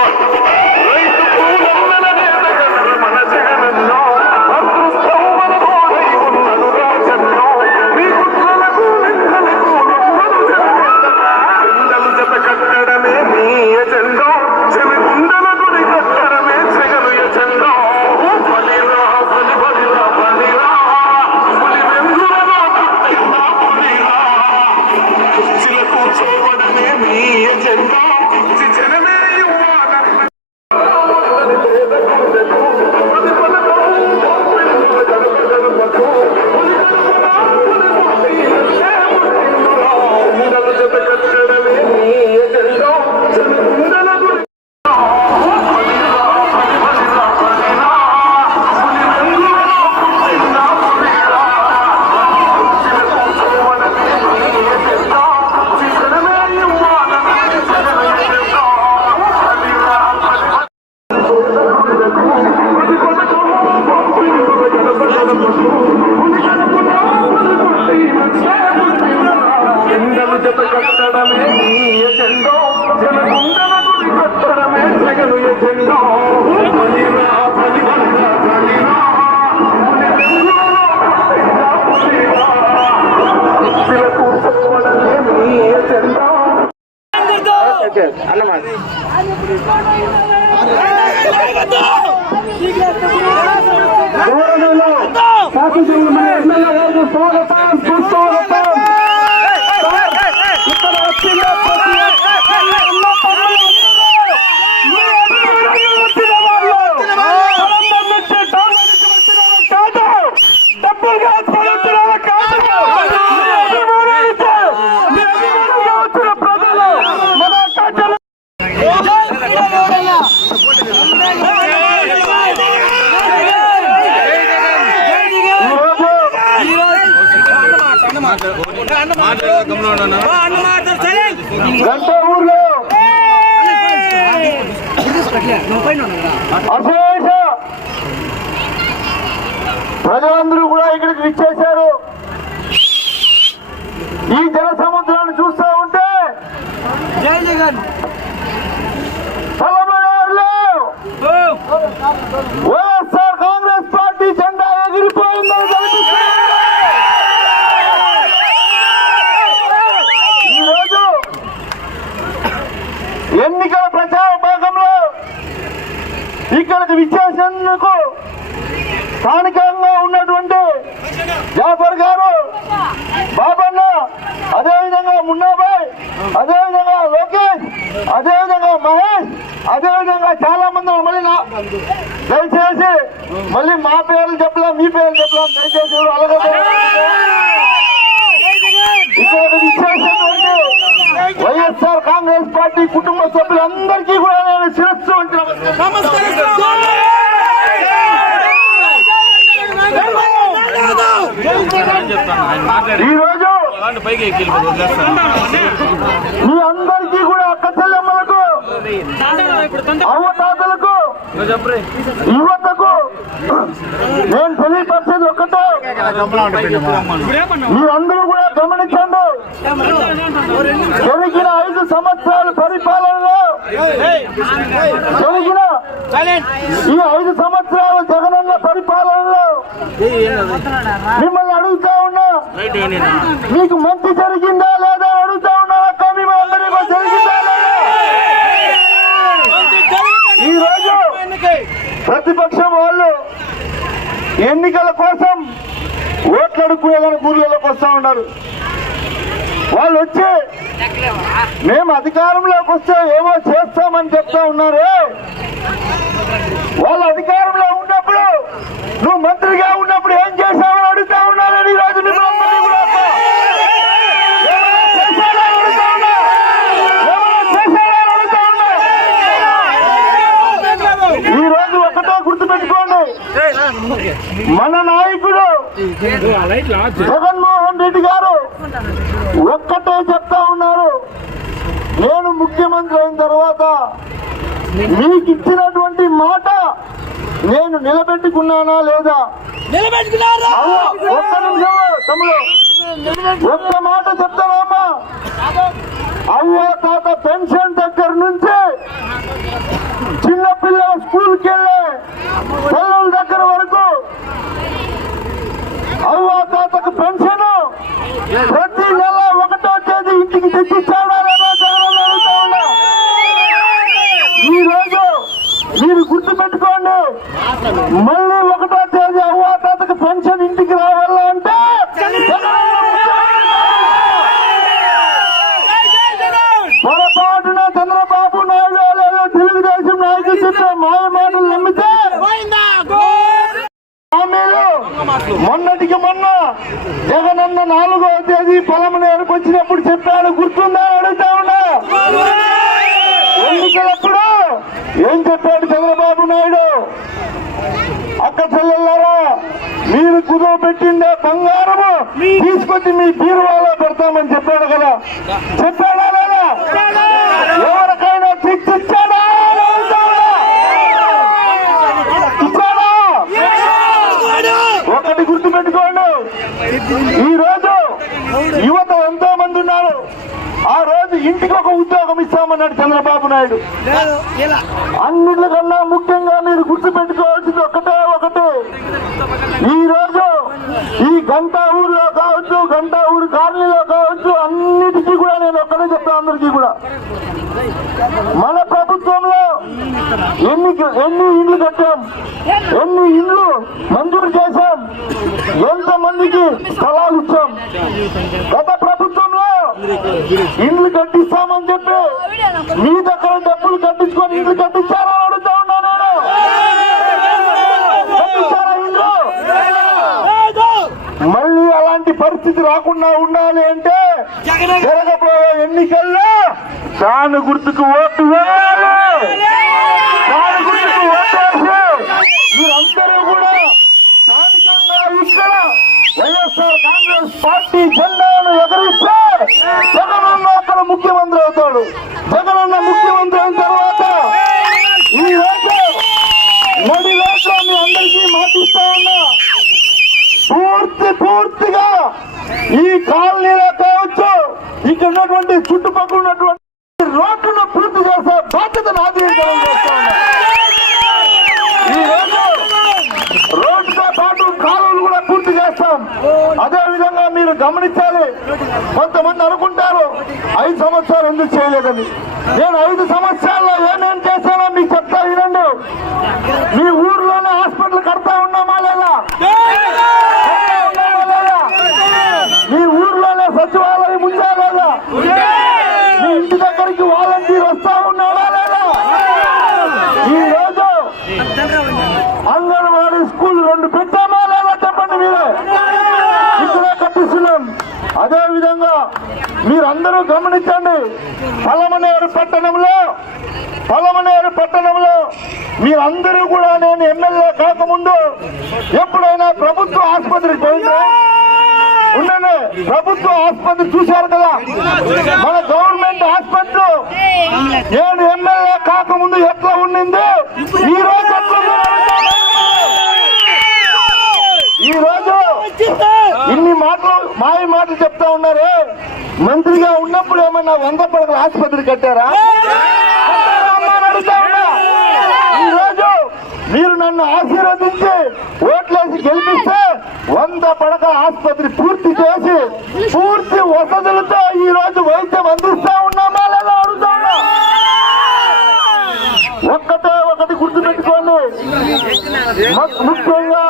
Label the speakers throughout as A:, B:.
A: Oh, ఎండలు జత కట్టడమే నీ ఎజెండో. జనగుండల గుడి కట్టడమే జగను ఎజెండో. బలిరా, బలి, బలిరా, బలిరా. పులి వెన్నులలో పుట్టిన పులిరా. కుర్చీల కూర్చోవడమే నీ ఎజెండో ధోరణిలో శాసనసభ్యులు మన ఎమ్మెల్యే గారికి స్వాగతం సుస్వాగతం ఇక్కడ వచ్చిన ప్రతి ఒక్కరు ఉన్న పనులందరూ మీ అభివృద్ధికి వచ్చిన వాళ్ళు. ఆనందం నుంచి టార్గెట్కి వచ్చిన వాళ్ళు కాదు. డబ్బులుగా చదువుతున్న వాళ్ళు కాదు. మీ అభిమానులైతే, మీ అభిమానులుగా వచ్చిన ప్రజలు మన కాటలు గంట ఊర్లో అశేష ప్రజలందరూ కూడా ఇక్కడికి విచ్చేశారు. ఈ జన సముద్రాన్ని చూస్తూ ఉంటే వైఎస్ఆర్ కాంగ్రెస్ పార్టీ జెండా ఎగిరిపోయిందని ఈరోజు ఎన్నికల ప్రచార భాగంలో ఇక్కడికి విచ్చేసేందుకు స్థానికంగా ఉన్నటువంటి జాఫర్ గారు బాబన్న అదేవిధంగా మున్నాబాయ్ అదేవిధంగా లోకేష్ అదేవిధంగా మహేష్ అదేవిధంగా చాలా మంది మళ్ళీ దయచేసి మళ్ళీ మా పేర్లు చెప్పలేం మీ పేర్లు చెప్పలేం. దయచేసి అలాగే వైఎస్ఆర్ కాంగ్రెస్ పార్టీ కుటుంబ సభ్యులందరికీ కూడా నేను శిరస్సు వంటి ఈ రోజు
B: పైకి ఎక్కిపోతుంది
A: మీ అందరికీ కూడా అక్క చెల్లెమ్మలకు అవ్వతాతలకు
B: చెప్పరే.
A: యువతకు నేను తెలియపరిచేది ఒక్కటే. మీరందరూ కూడా గమనించండి. జరిగిన ఐదు సంవత్సరాల పరిపాలనలో జరిగిన ఈ ఐదు సంవత్సరాల జగనన్న పరిపాలనలో మిమ్మల్ని అడుగుతా ఉన్నా మీకు మంచి జరిగిందా లేదా అడుగుతా ఉన్నా అక్క మిమ్మల్ని అందరికీ జరిగిందా లేదా ఈ రోజు ప్రతిపక్షం వాళ్ళు ఎన్నికల కోసం ఓట్లు అడుక్కునేదానికి ఊర్లలోకి వస్తా ఉన్నారు. వాళ్ళు వచ్చి మేము అధికారంలోకి వస్తే ఏమో చేస్తామని చెప్తా ఉన్నారు. వాళ్ళు అధికారంలో ఉన్నప్పుడు నువ్వు మంత్రిగా ఉన్నప్పుడు ఏం చేశావని అడుగుతా ఉన్నారని ఈ రోజు మిమ్మల్ని అందరినీ కూడా అక్క. ఏమైనా చేశారా అని అడుగుతా ఉన్నా. ఏమైనా చేశారా అని అడుగుతా ఉన్నా. ఈ రోజు ఒకటే గుర్తుపెట్టుకోండి మన నాయకుడు జగన్మోహన్ రెడ్డి గారు ఒక్కటే చెప్తా ఉన్నారు. నేను ముఖ్యమంత్రి అయిన తర్వాత మీకు ఇచ్చినటువంటి మాట నేను నిలబెట్టుకున్నానా లేదా? ఒక్క మాట చెప్తావమ్మా అవ్వ తాత పెన్షన్ దగ్గర నుంచి చిన్నపిల్లల స్కూల్కి వెళ్ళే తల్లుల దగ్గర వరకు అవ్వ తాతకు పెన్షన్ ప్రతి నెల ఒకటో తేదీ ఇంటికి తెచ్చి ఈ రోజు మీరు గుర్తు పెట్టుకోండి మళ్ళీ ఒకటో తేదీ అవ్వ తాతకు పెన్షన్ ఇంటికి రావాలంటే మొన్నటికి మొన్న జగనన్న నాలుగో తేదీ పొలమనేరుకు వచ్చినప్పుడు చెప్పాడు గుర్తుందా? అని అడుగుతా ఉన్నా. ఎన్నికలప్పుడు ఏం చెప్పాడు చంద్రబాబు నాయుడు? అక్క చెల్లెళ్ళారా మీరు కుదువ పెట్టిండే బంగారము తీసుకొచ్చి మీ బీరువాలో పెడతామని చెప్పాడు కదా. చెప్పాడా లేదా? ఎవరికైనా చెక్ ఇచ్చాడా అని అడుగుతా ఉన్నా. ఇచ్చాడా ఒకటి గుర్తు పెట్టుకోండి ఈ రోజు యువత ఎంతో మంది ఉన్నారు. ఆ రోజు ఇంటికి ఒక ఉద్యోగం ఇస్తామన్నాడు చంద్రబాబు నాయుడు. అన్నిటికన్నా ముఖ్యంగా మీరు గుర్తు పెట్టుకోవాల్సింది ఒకటే ఒకటి ఈ రోజు ఈ గంటా ఊర్లో కావచ్చు గంటా ఊరు కాలనీలో కావచ్చు అన్నిటికీ కూడా నేను ఒక్కడే చెప్తాను అందరికీ కూడా. మన ప్రభుత్వంలో ఎన్ని ఎన్ని ఇండ్లు కట్టాం ఎన్ని ఇండ్లు మంజూరు చేశాం ఎంత మందికి స్థలాలు ఇచ్చాం గత ప్రభుత్వంలో ఇండ్లు కట్టిస్తామని చెప్పి మీ దగ్గర డబ్బులు కట్టించుకొని ఇండ్లు కట్టించారా అడుగుతా ఉన్నా నేను మళ్ళీ అలాంటి పరిస్థితి రాకుండా ఉండాలి అంటే జరగబోయే ఎన్నికల్లో దాని గుర్తుకు ఓటు వేయాలి. దాని గుర్తుకు ఓటు మీరందరూ కూడా స్థానికంగా ఇక్కడ వైఎస్ఆర్ కాంగ్రెస్ పార్టీ జెండాను ఎగరిస్తే అక్కడ ముఖ్యమంత్రి అవుతాడు జగనన్న ముఖ్యమంత్రి అయిన తర్వాత ఈ రోజు మోడీ రోజు మీ అందరికీ మాటిస్తా ఉన్నా పూర్తి పూర్తిగా ఈ కాలనీలో కావచ్చు ఇక్కడ ఉన్నటువంటి చుట్టుపక్కల ఉన్నటువంటి రోడ్లను పూర్తి చేసే బాధ్యత నాది అని ఈ రోజు రోడ్డుతో పాటు కాలువలు కూడా పూర్తి చేస్తాం. అదే విధంగా మీరు గమనించాలి కొంతమంది అనుకుంటారు ఐదు సంవత్సరాలు ఎందుకు చేయలేదని. నేను ఐదు సంవత్సరాల్లో ఏమేం చేశానో మీకు చెప్తా వినండి. మీ ఊర్లోనే హాస్పిటల్ కడతా ఉన్నామా లేదా కడతా ఉన్నామా లేదా? మీ ఊర్లోనే సచివాలయం ఉందా లేదా మీ ఇంటి దగ్గరికి వాలంటీర్ వస్తా ఉన్నాడా లేదా ఈ రోజు అంగన్వాడీ స్కూల్ రెండు పెట్టామా లేదా చెప్పండి మీరే ఇక్కడే కట్టిస్తున్నాం అదే విధంగా మీరందరూ గమనించండి. పలమనేరు పట్టణంలో పలమనేరు పట్టణంలో మీరందరూ కూడా నేను ఎమ్మెల్యే కాకముందు ఎప్పుడైనా ప్రభుత్వ ఆసుపత్రికి పోయిందా? ఉండండి. ప్రభుత్వ ఆసుపత్రి చూశారు కదా? మన గవర్నమెంట్ ఆసుపత్రి నేను ఎమ్మెల్యే కాకముందు ఎట్లా ఉండింది? ఈ రోజు ఎట్లా ఈ రోజు ఇన్ని మాటలు మాయ మాటలు చెప్తా ఉన్నారు? మంత్రిగా ఉన్నప్పుడు ఏమన్నా వంద పడకల ఆసుపత్రి కట్టారా? ఈరోజు ఈ రోజు మీరు నన్ను ఆశీర్వదించి ఓట్లేసి గెలిపిస్తే వంద పడక ఆసుపత్రి పూర్తి చేసి పూర్తి వసతులతో ఈ రోజు వైద్యం అందిస్తా ఉన్నామా లేదా అడుగుతా ముఖ్యంగా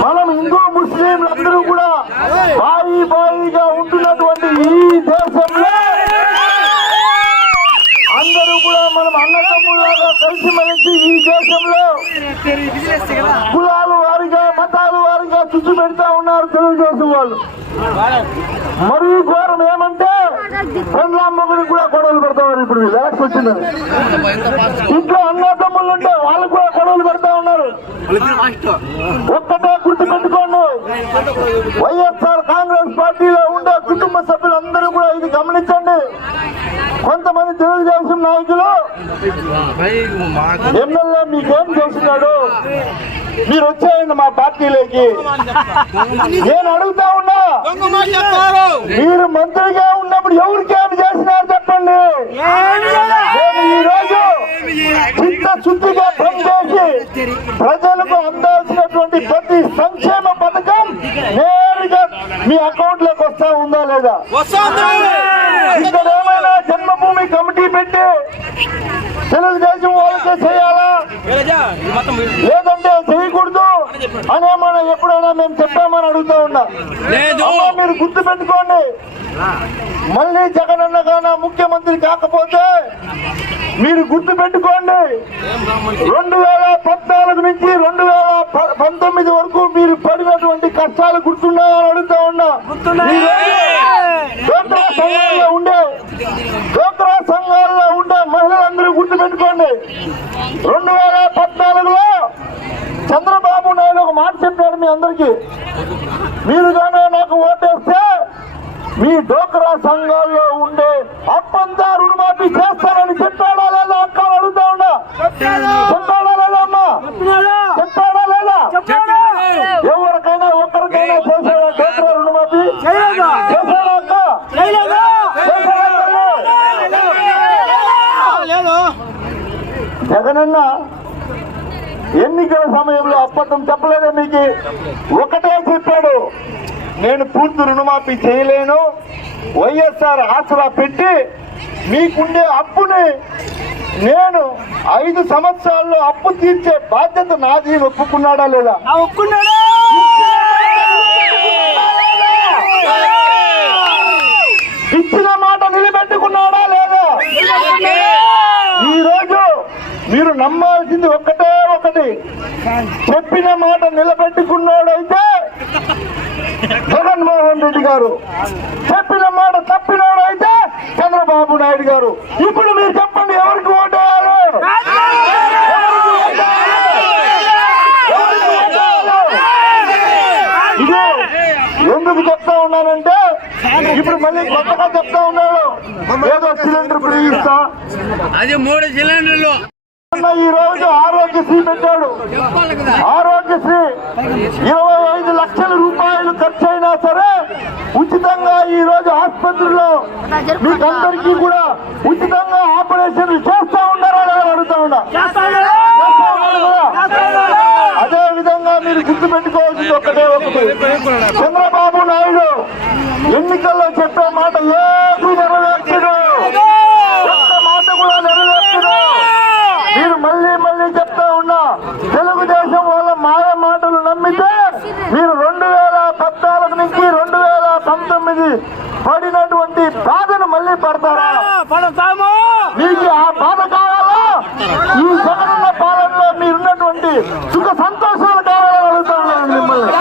A: మనం హిందూ ముస్లింలందరూ కూడా బాయి బాయిగా ఉంటున్నటువంటి ఈ దేశంలో అందరూ కూడా మనం అన్నదమ్ములాగా కలిసిమెలిసి ఈ దేశంలో కులాలు వారిగా మతాలు వారిగా చుచ్చు పెడతా ఉన్నారు తెలుగుదేశం వాళ్ళు. మరీ ఘోరం ఏమంటే పెండ్లామ్మగుని కూడా గొడవలు పెడతామని ఇప్పుడు ఎలక్షన్ వచ్చిందని. ఇంట్లో అన్నదమ్ములు ఉంటే వాళ్ళకు కూడా గొడవలు పెడతా ఉన్నారు. ఒక్కటే గుర్తు పెట్టుకోండి. వైఎస్ఆర్ కాంగ్రెస్ పార్టీలో ఉండే కుటుంబ సభ్యులందరూ కూడా ఇది గమనించండి. కొంతమంది తెలుగుదేశం నాయకులు ఎమ్మెల్యే మీకేం చేస్తున్నాడు? మీరు వచ్చేయండి మా పార్టీలోకి. నేను అడుగుతా ఉన్నా మీరు మంత్రిగా ఉన్నప్పుడు ఎవరికేం చేసినారు చెప్పండి. నేను ఈ రోజు చిత్త శుద్ధిగా పనిచేసి ప్రజలకు అందాల్సినటువంటి ప్రతి సంక్షేమ పథకం నేరుగా మీ అకౌంట్లోకి వస్తా ఉందా లేదా? ఇక్కడ ఏమైనా జన్మభూమి కమిటీ పెట్టి తెలుగుదేశం వాళ్ళకే చేయాలా లేదంటే చేయకూడదు. అని ఏమైనా ఎప్పుడైనా మేము చెప్పామని అడుగుతా ఉన్నా. మీరు గుర్తు పెట్టుకోండి మళ్ళీ జగనన్న గాన ముఖ్యమంత్రి కాకపోతే మీరు గుర్తు పెట్టుకోండి రెండు వేల పద్నాలుగు నుంచి రెండు వేల పంతొమ్మిది వరకు మీరు పడినటువంటి కష్టాలు గుర్తున్నాయని అడుగుతా ఉన్నా. ఉండే డోక్రా సంఘాల్లో ఉండే మహిళలందరూ గుర్తు పెట్టుకోండి రెండు వేల పద్నాలుగులో చంద్రబాబు నాయుడు ఒక మాట చెప్పాడు మీ అందరికీ. మీరు కానీ నాకు ఓటేస్తే మీ డోక్రా సంఘాల్లో ఉండే అప్పంతా రుణమాఫీ చేస్తానని చెప్పాడా లేదా అక్క? అడుగుతా ఉన్నా. చెప్పాడా? లేదా అమ్మా? చెప్పాడా? లేదా? ఎవరికైనా ఒక్కరికైనా చేశాడా డోక్రా రుణమాఫీ? చేశాడా అక్క చేశాడా తల్లి? జగనన్న ఎన్నికల సమయంలో అబద్ధం చెప్పలేదా మీకు? ఒకటే చెప్పాడు నేను పూర్తి రుణమాఫీ చేయలేను వైఎస్ఆర్ ఆసరా పెట్టి మీకుండే అప్పుని నేను ఐదు సంవత్సరాల్లో అప్పు తీర్చే బాధ్యత నాది ఒప్పుకున్నాడా లేదా? ఒప్పుకున్నాడా మాట నిలబెట్టుకున్నాడా లేదా ఈ రోజు మీరు నమ్మాల్సింది ఒక్కటే ఒకటి. చెప్పిన మాట నిలబెట్టుకున్నాడైతే జగన్మోహన్ రెడ్డి గారు. చెప్పిన మాట తప్పినాడైతే చంద్రబాబు నాయుడు గారు. ఇప్పుడు మీరు చెప్పండి ఎవరికి ఓటేయాలి ఇదే ఎందుకు చెప్తా ఉన్నానంటే ఇప్పుడు మళ్ళీ కొత్తగా చెప్తా ఉన్నాడు ఏదో సిలిండర్ ఫ్రీ ఇస్తా.
B: అది మూడు సిలిండర్లు.
A: అన్న ఈ రోజు ఆరోగ్యశ్రీ పెట్టాడు. ఆరోగ్యశ్రీ ఇరవై ఐదు లక్షల రూపాయలు ఖర్చు అయినా సరే ఉచితంగా ఈ రోజు ఆసుపత్రిలో మీకందరికీ కూడా ఉచితంగా ఆపరేషన్లు చేస్తా ఉన్నారా లేదా అడుగుతా ఉన్నా? అదే విధంగా మీరు గుర్తు పెట్టుకోవాల్సింది ఒకటే ఒకటి. చంద్రబాబు నాయుడు ఎన్నికల్లో చెప్పే మాట ఏది నెరవేర్చడు ఒక్క మాట కూడా నెరవేర్చడు మీరు మళ్ళీ మళ్ళీ చెప్తా ఉన్నా తెలుగుదేశం వాళ్ళ మాయ మాటలు నమ్మితే మీరు రెండు వేల పద్నాలుగు నుంచి రెండు వేల పంతొమ్మిది పడినటువంటి బాధను మళ్ళీ పడతారా? మీకు ఆ బాధ కావాలా? ఈ జగనన్న పాలనలో మీరున్నటువంటి సుఖ సంతోషాలు కావాలని మిమ్మల్ని.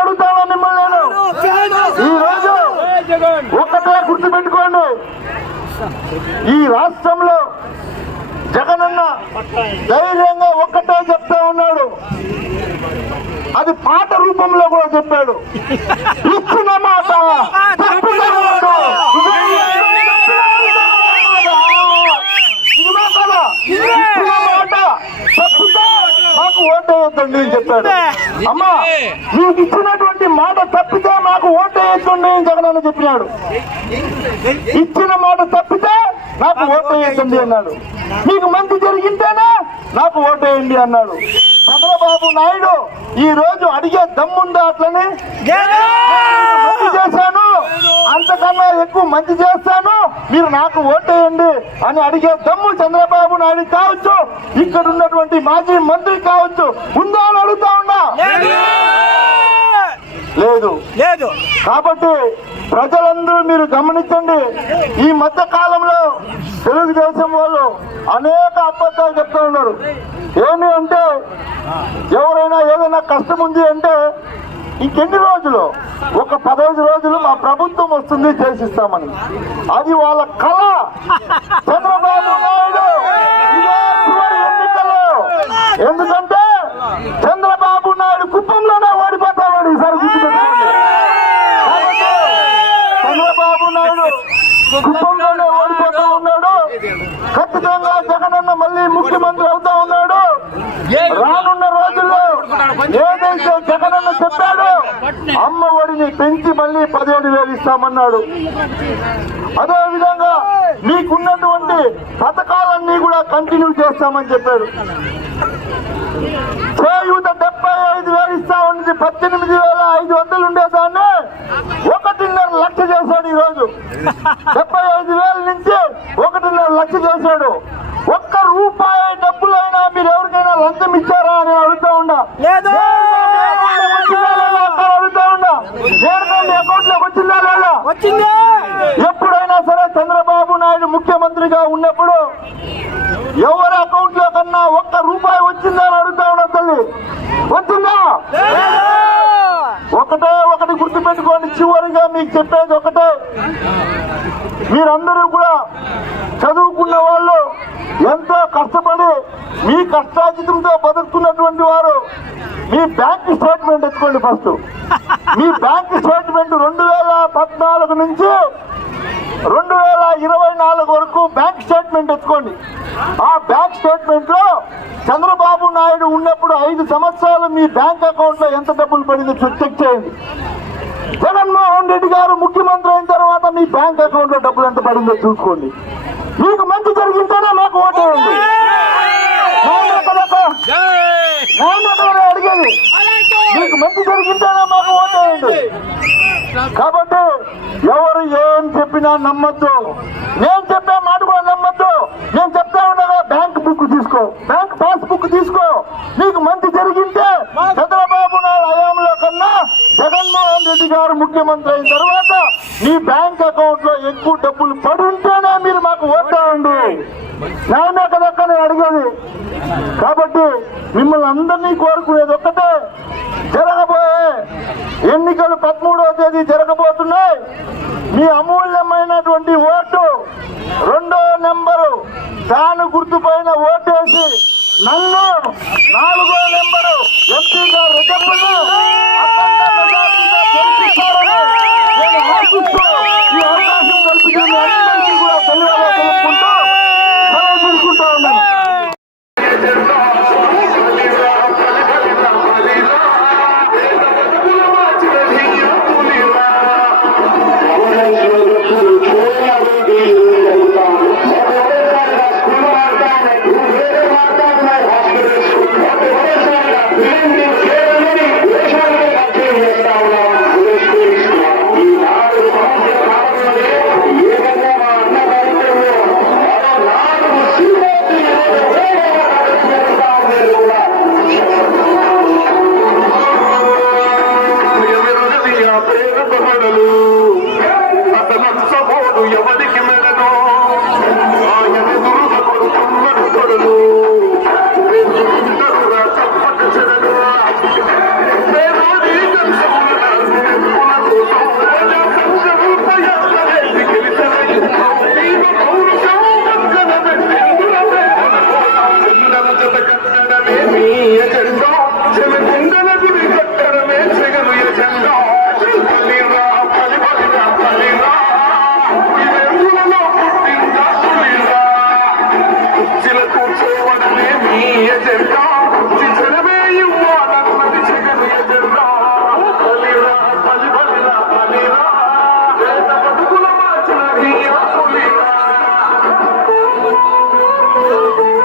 A: అడుగుతాను మిమ్మల్ని నేను? ఈ రోజు ఒక్కటే గుర్తుపెట్టుకోండి. ఈ రాష్ట్రంలో జగనన్న ధైర్యంగా ఒక్కటే చెప్తా ఉన్నాడు. అది పాట రూపంలో కూడా చెప్పాడు. ఇచ్చిన మాట తప్పిన మాట. అని చెప్పాడు అమ్మా నీకు ఇచ్చినటువంటి మాట తప్పితే మాకు ఓటేయొద్దండి అని జగనన్న చెప్పినాడు ఇచ్చిన మాట తప్పితే నాకు ఓటేయండి అన్నాడు మీకు మంచి జరిగింటేనే నాకు ఓటేయండి అన్నాడు చంద్రబాబు నాయుడు ఈ రోజు అడిగే దమ్ముందా అట్లని? చేశాను. అంతకన్నా ఎక్కువ మంచి చేస్తాను. మీరు నాకు ఓటేయండి అని అడిగే దమ్ము చంద్రబాబు నాయుడు కావచ్చు. ఇక్కడ ఉన్నటువంటి మాజీ మంత్రి కావచ్చు. ఉందా అని అడుగుతా ఉన్నా? లేదు.
C: లేదు.
A: కాబట్టి ప్రజలందరూ మీరు గమనించండి. ఈ మధ్య కాలంలో తెలుగుదేశం వాళ్ళు అనేక అబద్ధాలు చెప్తా ఉన్నారు. ఏమి అంటే ఎవరైనా ఏదైనా కష్టం ఉంది అంటే ఇంకెన్ని రోజులు? ఒక పదహైదు రోజులు మా ప్రభుత్వం వస్తుంది చేసిస్తామని. అది వాళ్ళ కళ. చంద్రబాబు నాయుడు ఎన్నికల్లో ఎందుకంటే చంద్రబాబు నాయుడు కుప్పంలోనే ఓడిపోతామని ఈసారి చంద్రబాబు నాయుడు కుప్పంలోనే ఓడిపోతా ఖచ్చితంగా జగనన్న మళ్ళీ ముఖ్యమంత్రి అవుతా ఉన్నాడు. రానున్న రోజుల్లో ఏదైతే జగనన్న చెప్పాడో అమ్మ ఒడిని పెంచి మళ్ళీ పదిహేడు వేలు ఇస్తామన్నాడు. అదే విధంగా మీకున్నటువంటి పథకాలన్నీ కూడా కంటిన్యూ చేస్తామని చెప్పాడు. చేయూత డెబ్బై ఐదు వేలు ఇస్తా ఉన్నది. పద్దెనిమిది వేల ఐదు వందలు ఉండేదాన్ని ఒకటిన్నర లక్ష చేశాడు ఈ రోజు డెబ్బై ఐదు వేల నుంచి ఒకటిన్నర లక్ష చేశాడు. ఒక్క రూపాయి డబ్బులైనా మీరు ఎవరికైనా లంచం ఇచ్చారా అని అడుగుతా ఉండా అడుగుతా ఉండా అకౌంట్లోకి వచ్చిందా లేదా?
C: వచ్చింది.
A: ఎప్పుడైనా సరే చంద్రబాబు నాయుడు ముఖ్యమంత్రిగా ఉన్నప్పుడు ఎవరి అకౌంట్లో కన్నా ఒక్క రూపాయి వచ్చిందా అని అడుగుతా ఉన్నా తల్లి. వచ్చిందా? ఒకటే ఒకటి గుర్తుపెట్టుకోండి చివరిగా మీకు చెప్పేది ఒకటే. మీరందరూ కూడా చదువుకున్న వాళ్ళు ఎంతో కష్టపడి మీ కష్టాజితంతో బతుకుతున్నటువంటి వారు మీ బ్యాంక్ స్టేట్మెంట్ ఎత్తుకోండి ఫస్ట్. మీ బ్యాంక్ స్టేట్మెంట్ రెండు వేల పద్నాలుగు నుంచి రెండు వేల ఇరవై నాలుగు వరకు బ్యాంక్ స్టేట్మెంట్ ఎత్తుకోండి. ఆ బ్యాంక్ స్టేట్మెంట్లో చంద్రబాబు నాయుడు ఉన్నప్పుడు ఐదు సంవత్సరాలు మీ బ్యాంక్ అకౌంట్లో ఎంత డబ్బులు పడిందో చెక్ చేయండి. జగన్మోహన్ రెడ్డి గారు ముఖ్యమంత్రి అయిన తర్వాత మీ బ్యాంక్ అకౌంట్లో డబ్బులు ఎంత పడిందో చూసుకోండి. మీకు మంచి జరిగింటేనే మాకు ఓటేయండి అడిగేది. మీకు మంచి జరిగింటేనే మాకు ఓటేయండి కాబట్టి ఎవరు ఏ చెప్పినా నమ్మద్దు. నేను చెప్పే మాట కూడా నమ్మద్దు. నేను చెప్తా ఉండగా బ్యాంక్ బుక్ తీసుకో. బ్యాంక్ పాస్ బుక్ తీసుకో. నీకు మంచి జరిగింటే చంద్రబాబు నాయుడు హయాంలో కన్నా జగన్మోహన్ రెడ్డి గారు ముఖ్యమంత్రి అయిన తర్వాత నీ బ్యాంక్ అకౌంట్లో ఎక్కువ డబ్బులు పడి ఉంటేనే మీరు మాకు ఓటేయండి నాయన కదక్క నేను అడిగేది. కాబట్టి మిమ్మల్ని అందరినీ కోరుకునేది ఒక్కటే. జరగబోయే ఎన్నికలు పదమూడవ తేదీ జరగబోతున్నాయి. మీ అమూల్యమైనటువంటి ఓటు రెండో నెంబరు తాను గుర్తుపైన ఓటేసి నన్ను నాలుగో నెంబరు ఎంపీగా రిజర్వులు